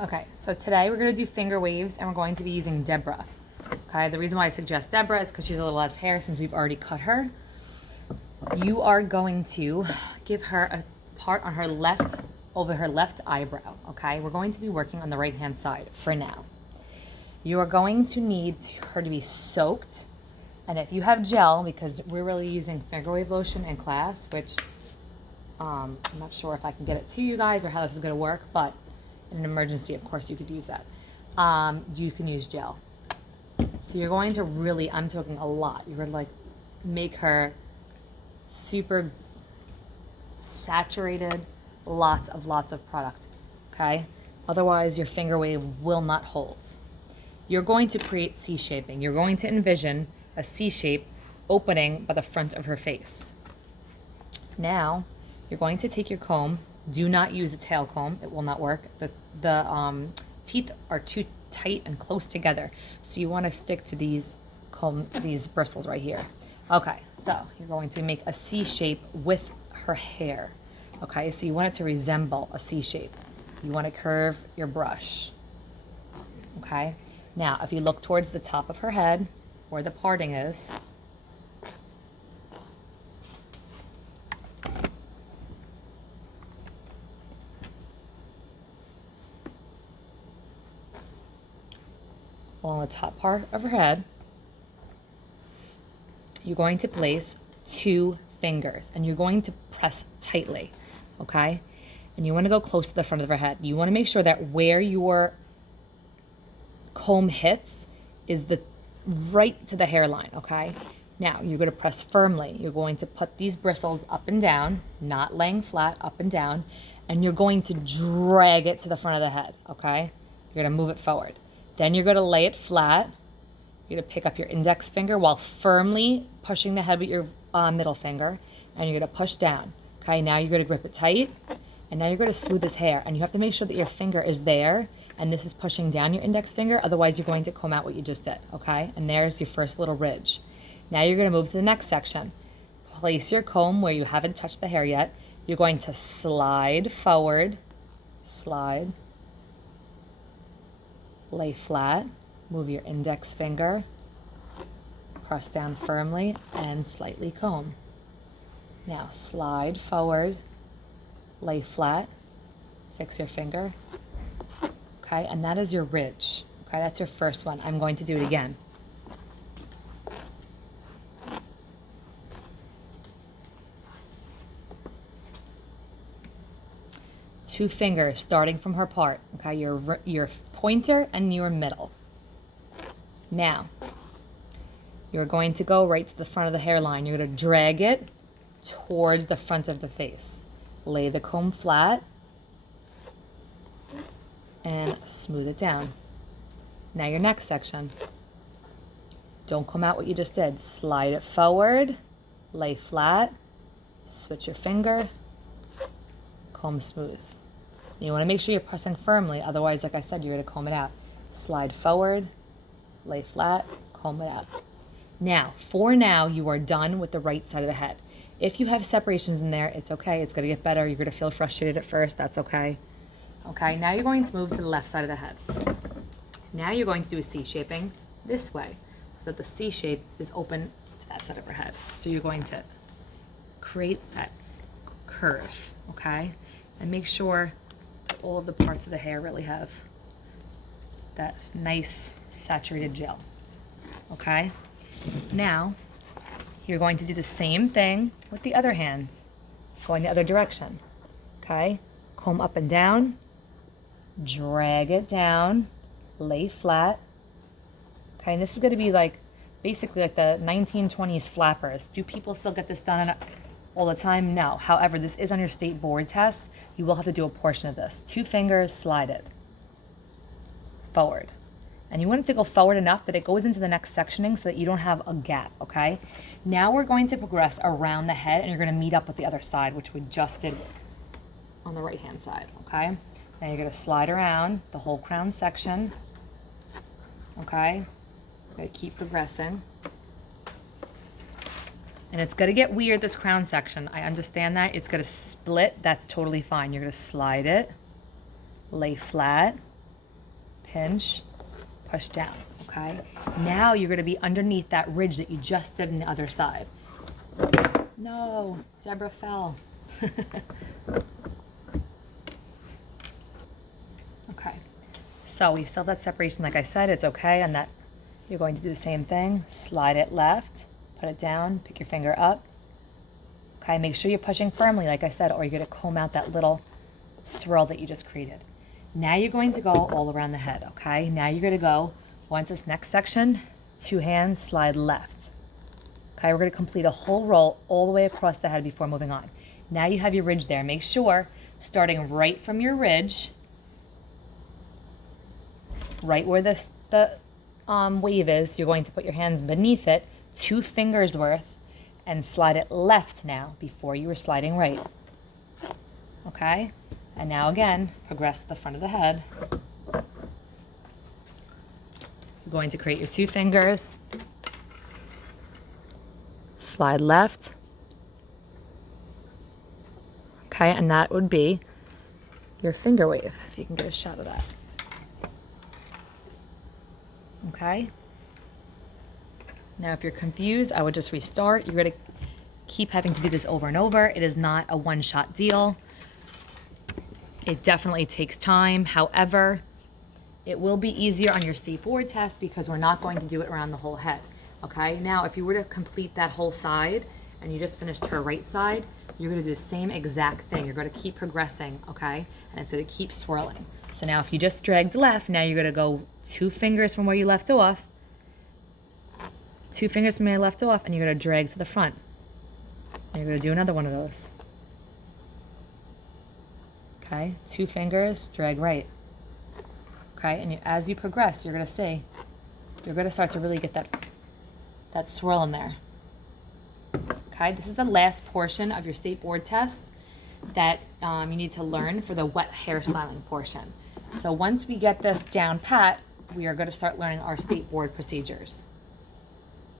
Okay, so today we're gonna do finger waves and we're going to be using Deborah. Okay, the reason why I suggest Deborah is because she's a little less hair since we've already cut her. You are going to give her a part on her left, over her left eyebrow, okay? We're going to be working on the right-hand side for now. You are going to need her to be soaked, and if you have gel, because we're really using finger wave lotion in class, which I'm not sure if I can get it to you guys or how this is gonna work, but in an emergency, of course, you could use that. You can use gel. So you're going to really, I'm talking a lot. You're gonna like make her super saturated, lots of product, okay? Otherwise, your finger wave will not hold. You're going to create C-shaping. You're going to envision a C shape opening by the front of her face. Now, you're going to take your comb. Do not use a tail comb. It will not work. The teeth are too tight and close together. So you want to stick to these bristles right here. Okay, so you're going to make a C shape with her hair. Okay, so you want it to resemble a C shape. You want to curve your brush. Okay, now if you look towards the top of her head, where the parting is, along the top part of her head, you're going to place 2 fingers and you're going to press tightly, okay? And you want to go close to the front of her head. You want to make sure that where your comb hits is right to the hairline, okay? Now, you're going to press firmly. You're going to put these bristles up and down, not laying flat, up and down, and you're going to drag it to the front of the head, okay? You're going to move it forward. Then you're going to lay it flat. You're going to pick up your index finger while firmly pushing the head with your middle finger, and you're going to push down. Okay, now you're going to grip it tight, and now you're going to smooth this hair, and you have to make sure that your finger is there, and this is pushing down your index finger, otherwise you're going to comb out what you just did, okay? And there's your first little ridge. Now you're going to move to the next section. Place your comb where you haven't touched the hair yet. You're going to slide forward, slide, lay flat, move your index finger, press down firmly, and slightly comb. Now slide forward, lay flat, fix your finger. Okay, and that is your ridge. Okay, that's your first one. I'm going to do it again. Two fingers starting from her part. Okay, your pointer and your middle. Now, you're going to go right to the front of the hairline. You're going to drag it towards the front of the face. Lay the comb flat and smooth it down. Now your next section. Don't comb out what you just did. Slide it forward, lay flat, switch your finger, comb smooth. You want to make sure you're pressing firmly, otherwise, like I said, you're going to comb it out. Slide forward, lay flat, comb it out. Now, for now, you are done with the right side of the head. If you have separations in there, it's okay. It's going to get better. You're going to feel frustrated at first. That's okay. Okay, now you're going to move to the left side of the head. Now you're going to do a C shaping this way so that the C shape is open to that side of her head. So you're going to create that curve, okay? And make sure that all of the parts of the hair really have that nice saturated gel, okay? Now, you're going to do the same thing with the other hands, going the other direction, okay? Comb up and down, drag it down, lay flat, okay? And this is going to be like, basically like the 1920s flappers. Do people still get this done all the time? No. However, this is on your state board test. You will have to do a portion of this. 2 fingers, slide it forward. And you want it to go forward enough that it goes into the next sectioning so that you don't have a gap, okay? Now we're going to progress around the head and you're going to meet up with the other side, which we just did on the right-hand side, okay? Now you're going to slide around the whole crown section, okay? You're going to keep progressing. And it's going to get weird, this crown section. I understand that. It's going to split. That's totally fine. You're going to slide it, lay flat, pinch, push down, okay? Now you're gonna be underneath that ridge that you just did on the other side. No, Deborah fell. Okay, so we still have that separation. Like I said, it's okay, and that you're going to do the same thing. Slide it left, put it down, pick your finger up. Okay, make sure you're pushing firmly, like I said, or you're gonna comb out that little swirl that you just created. Now you're going to go all around the head, okay? Now you're gonna go, once this next section, 2 hands, slide left. Okay, we're gonna complete a whole roll all the way across the head before moving on. Now you have your ridge there. Make sure, starting right from your ridge, right where the wave is, you're going to put your hands beneath it, 2 fingers worth, and slide it left now before you were sliding right. Okay? And now again, progress to the front of the head. You're going to create your 2 fingers, slide left. Okay, and that would be your finger wave, if you can get a shot of that. Okay? Now if you're confused, I would just restart. You're gonna keep having to do this over and over. It is not a one-shot deal. It definitely takes time. However, it will be easier on your state board test because we're not going to do it around the whole head. Okay, now if you were to complete that whole side and you just finished her right side, you're gonna do the same exact thing. You're gonna keep progressing, okay? And it's gonna keep swirling. So now if you just dragged left, now you're gonna go 2 fingers from where you left off, 2 fingers from where you left off, and you're gonna drag to the front. And you're gonna do another one of those. Okay, 2 fingers, drag right. Okay, and as you progress, you're gonna see, you're gonna start to really get that swirl in there. Okay, this is the last portion of your state board test that you need to learn for the wet hairstyling portion. So once we get this down pat, we are going to start learning our state board procedures.